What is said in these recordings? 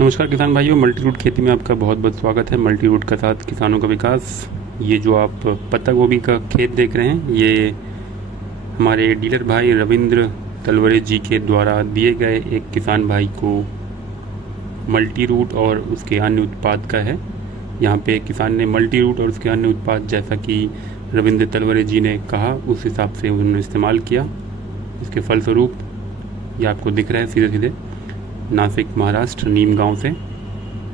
नमस्कार किसान भाइयों, मल्टी रूट खेती में आपका बहुत बहुत स्वागत है। मल्टी रूट का साथ किसानों का विकास। ये जो आप पत्ता गोभी का खेत देख रहे हैं, ये हमारे डीलर भाई रविंद्र तलवरे जी के द्वारा दिए गए एक किसान भाई को मल्टी रूट और उसके अन्य उत्पाद का है। यहाँ पे किसान ने मल्टी रूट और उसके अन्य उत्पाद, जैसा कि रविंद्र तलवरे जी ने कहा, उस हिसाब से उन्होंने इस्तेमाल किया। इसके फलस्वरूप ये आपको दिख रहा है सीधे सीधे नासिक महाराष्ट्र नीम गांव से।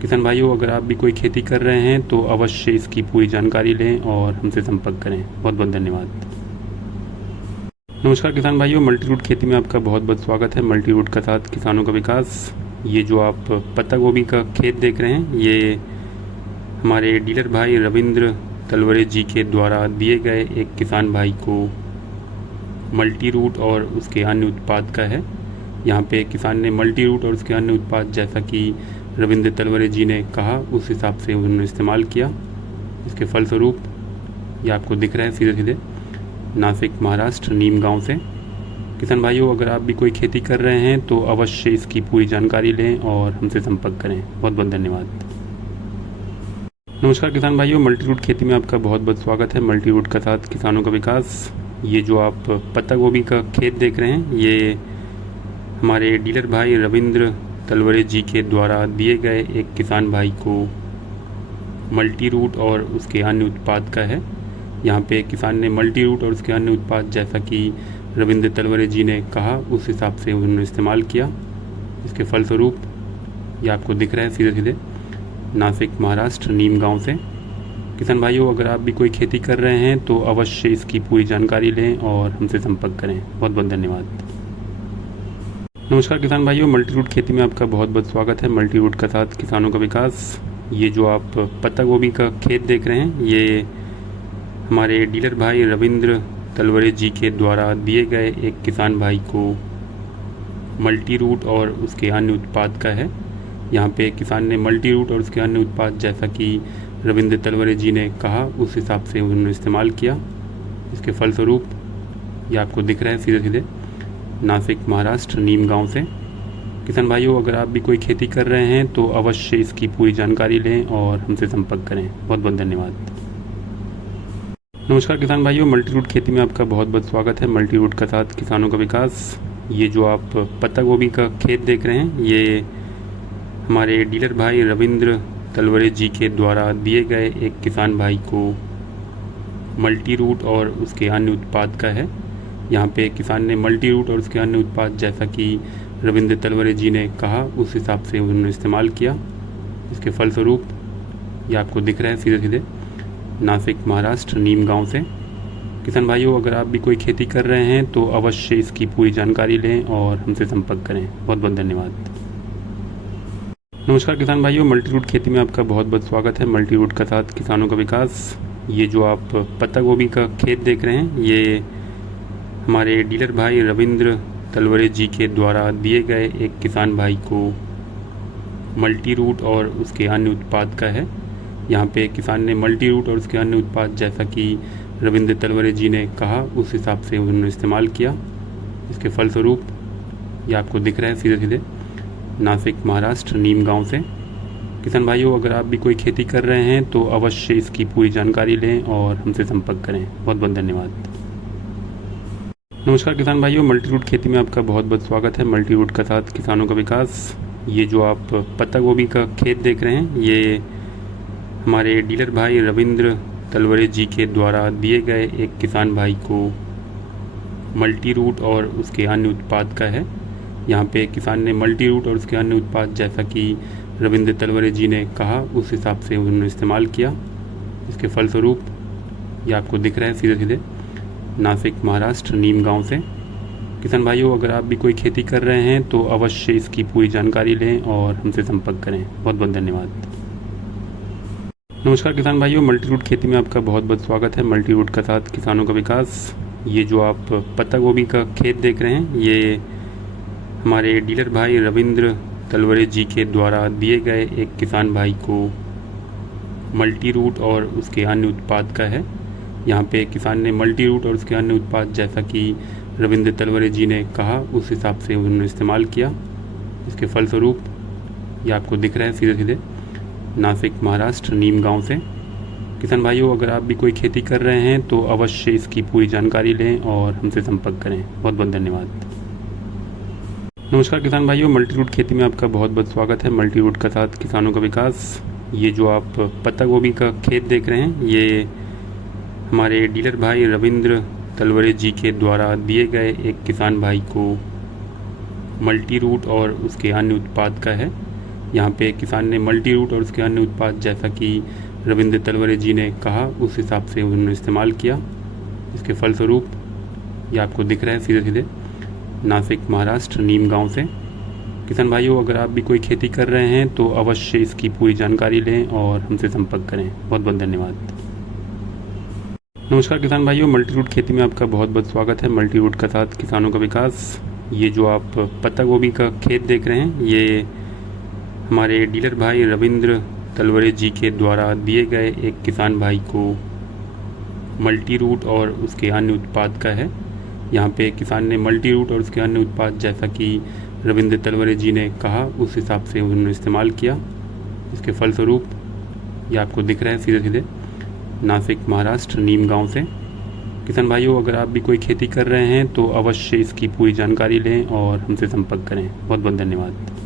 किसान भाइयों, अगर आप भी कोई खेती कर रहे हैं तो अवश्य इसकी पूरी जानकारी लें और हमसे संपर्क करें। बहुत बहुत धन्यवाद। नमस्कार किसान भाइयों, मल्टी रूट खेती में आपका बहुत बहुत स्वागत है। मल्टी रूट का साथ किसानों का विकास। ये जो आप पत्ता गोभी का खेत देख रहे हैं, ये हमारे डीलर भाई रविंद्र तलवरे जी के द्वारा दिए गए एक किसान भाई को मल्टी रूट और उसके अन्य उत्पाद का है। यहाँ पे किसान ने मल्टी रूट और उसके अन्य उत्पाद, जैसा कि रविंद्र तलवरे जी ने कहा, उस हिसाब से उन्होंने इस्तेमाल किया। इसके फलस्वरूप ये आपको दिख रहा है सीधे सीधे नासिक महाराष्ट्र नीम गांव से। किसान भाइयों, अगर आप भी कोई खेती कर रहे हैं तो अवश्य इसकी पूरी जानकारी लें और हमसे संपर्क करें। बहुत बहुत धन्यवाद। नमस्कार किसान भाइयों, मल्टी रूट खेती में आपका बहुत बहुत स्वागत है। मल्टी रूट का साथ किसानों का विकास। ये जो आप पत्ता गोभी का खेत देख रहे हैं, ये हमारे डीलर भाई रविंद्र तलवरे जी के द्वारा दिए गए एक किसान भाई को मल्टी रूट और उसके अन्य उत्पाद का है। यहाँ पे किसान ने मल्टी रूट और उसके अन्य उत्पाद, जैसा कि रविंद्र तलवरे जी ने कहा, उस हिसाब से उन्होंने इस्तेमाल किया। इसके फलस्वरूप ये आपको दिख रहा है सीधे सीधे नासिक महाराष्ट्र नीम गांव से। किसान भाइयों, अगर आप भी कोई खेती कर रहे हैं तो अवश्य इसकी पूरी जानकारी लें और हमसे संपर्क करें। बहुत बहुत धन्यवाद। नमस्कार किसान भाइयों, मल्टी रूट खेती में आपका बहुत बहुत स्वागत है। मल्टी रूट का साथ किसानों का विकास। ये जो आप पत्ता गोभी का खेत देख रहे हैं, ये हमारे डीलर भाई रविंद्र तलवरे जी के द्वारा दिए गए एक किसान भाई को मल्टी रूट और उसके अन्य उत्पाद का है। यहाँ पे किसान ने मल्टी रूट और उसके अन्य उत्पाद, जैसा कि रविंद्र तलवरे जी ने कहा, उस हिसाब से उन्होंने इस्तेमाल किया। इसके फलस्वरूप ये आपको दिख रहा है सीधे सीधे नासिक महाराष्ट्र नीम गांव से। किसान भाइयों, अगर आप भी कोई खेती कर रहे हैं तो अवश्य इसकी पूरी जानकारी लें और हमसे संपर्क करें। बहुत बहुत धन्यवाद। नमस्कार किसान भाइयों, मल्टी रूट खेती में आपका बहुत बहुत स्वागत है। मल्टी रूट का साथ किसानों का विकास। ये जो आप पत्ता गोभी का खेत देख रहे हैं, ये हमारे डीलर भाई रविंद्र तलवरे जी के द्वारा दिए गए एक किसान भाई को मल्टी रूट और उसके अन्य उत्पाद का है। यहाँ पे किसान ने मल्टी रूट और उसके अन्य उत्पाद, जैसा कि रविंद्र तलवरे जी ने कहा, उस हिसाब से उन्होंने इस्तेमाल किया। इसके फलस्वरूप ये आपको दिख रहा है सीधे सीधे नासिक महाराष्ट्र नीम गांव से। किसान भाइयों, अगर आप भी कोई खेती कर रहे हैं तो अवश्य इसकी पूरी जानकारी लें और हमसे संपर्क करें। बहुत बहुत धन्यवाद। नमस्कार किसान भाइयों, मल्टी रूट खेती में आपका बहुत बहुत स्वागत है। मल्टी रूट का साथ किसानों का विकास। ये जो आप पत्ता गोभी का खेत देख रहे हैं, ये हमारे डीलर भाई रविंद्र तलवरे जी के द्वारा दिए गए एक किसान भाई को मल्टी रूट और उसके अन्य उत्पाद का है। यहाँ पे किसान ने मल्टी रूट और उसके अन्य उत्पाद, जैसा कि रविंद्र तलवरे जी ने कहा, उस हिसाब से उन्होंने इस्तेमाल किया। इसके फलस्वरूप ये आपको दिख रहा है सीधे सीधे नासिक महाराष्ट्र नीम गांव से। किसान भाइयों, अगर आप भी कोई खेती कर रहे हैं तो अवश्य इसकी पूरी जानकारी लें और हमसे संपर्क करें। बहुत बहुत धन्यवाद। नमस्कार किसान भाइयों, मल्टी रूट खेती में आपका बहुत बहुत स्वागत है। मल्टी रूट का साथ किसानों का विकास। ये जो आप पत्ता गोभी का खेत देख रहे हैं, ये हमारे डीलर भाई रविंद्र तलवरे जी के द्वारा दिए गए एक किसान भाई को मल्टी रूट और उसके अन्य उत्पाद का है। यहाँ पे किसान ने मल्टी रूट और उसके अन्य उत्पाद, जैसा कि रविंद्र तलवरे जी ने कहा, उस हिसाब से उन्होंने इस्तेमाल किया। इसके फलस्वरूप ये आपको दिख रहा है सीधे सीधे नासिक महाराष्ट्र नीम गांव से। किसान भाइयों, अगर आप भी कोई खेती कर रहे हैं तो अवश्य इसकी पूरी जानकारी लें और हमसे संपर्क करें। बहुत बहुत धन्यवाद। नमस्कार किसान भाइयों, मल्टी रूट खेती में आपका बहुत बहुत स्वागत है। मल्टी रूट का साथ किसानों का विकास। ये जो आप पत्ता गोभी का खेत देख रहे हैं, ये हमारे डीलर भाई रविंद्र तलवरे जी के द्वारा दिए गए एक किसान भाई को मल्टी रूट और उसके अन्य उत्पाद का है। यहाँ पे किसान ने मल्टी रूट और उसके अन्य उत्पाद, जैसा कि रविंद्र तलवरे जी ने कहा, उस हिसाब से उन्होंने इस्तेमाल किया। इसके फलस्वरूप ये आपको दिख रहा है सीधे सीधे नासिक महाराष्ट्र नीम गांव से। किसान भाइयों, अगर आप भी कोई खेती कर रहे हैं तो अवश्य इसकी पूरी जानकारी लें और हमसे संपर्क करें। बहुत बहुत धन्यवाद। नमस्कार किसान भाइयों, मल्टीरूट खेती में आपका बहुत बहुत स्वागत है। मल्टीरूट का साथ किसानों का विकास। ये जो आप पत्ता गोभी का खेत देख रहे हैं, ये हमारे डीलर भाई रविंद्र तलवरे जी के द्वारा दिए गए एक किसान भाई को मल्टीरूट और उसके अन्य उत्पाद का है। यहाँ पे किसान ने मल्टीरूट और उसके अन्य उत्पाद जैसा कि रविंद्र तलवरे जी ने कहा उस हिसाब से उन्होंने इस्तेमाल किया। इसके फलस्वरूप ये आपको दिख रहा है सीधे सीधे नासिक महाराष्ट्र नीम गांव से। किसान भाइयों, अगर आप भी कोई खेती कर रहे हैं तो अवश्य इसकी पूरी जानकारी लें और हमसे संपर्क करें। बहुत बहुत धन्यवाद। नमस्कार किसान भाइयों, मल्टीरूट खेती में आपका बहुत बहुत स्वागत है। मल्टीरूट का साथ किसानों का विकास। ये जो आप पत्ता गोभी का खेत देख रहे हैं, ये हमारे डीलर भाई रविंद्र तलवरे जी के द्वारा दिए गए एक किसान भाई को मल्टीरूट और उसके अन्य उत्पाद का है। यहाँ पे किसान ने मल्टीरूट और उसके अन्य उत्पाद जैसा कि रविंद्र तलवरे जी ने कहा उस हिसाब से उन्होंने इस्तेमाल किया। इसके फलस्वरूप ये आपको दिख रहा है सीधे सीधे नासिक महाराष्ट्र नीम गांव से। किसान भाइयों, अगर आप भी कोई खेती कर रहे हैं तो अवश्य इसकी पूरी जानकारी लें और हमसे संपर्क करें। बहुत बहुत धन्यवाद।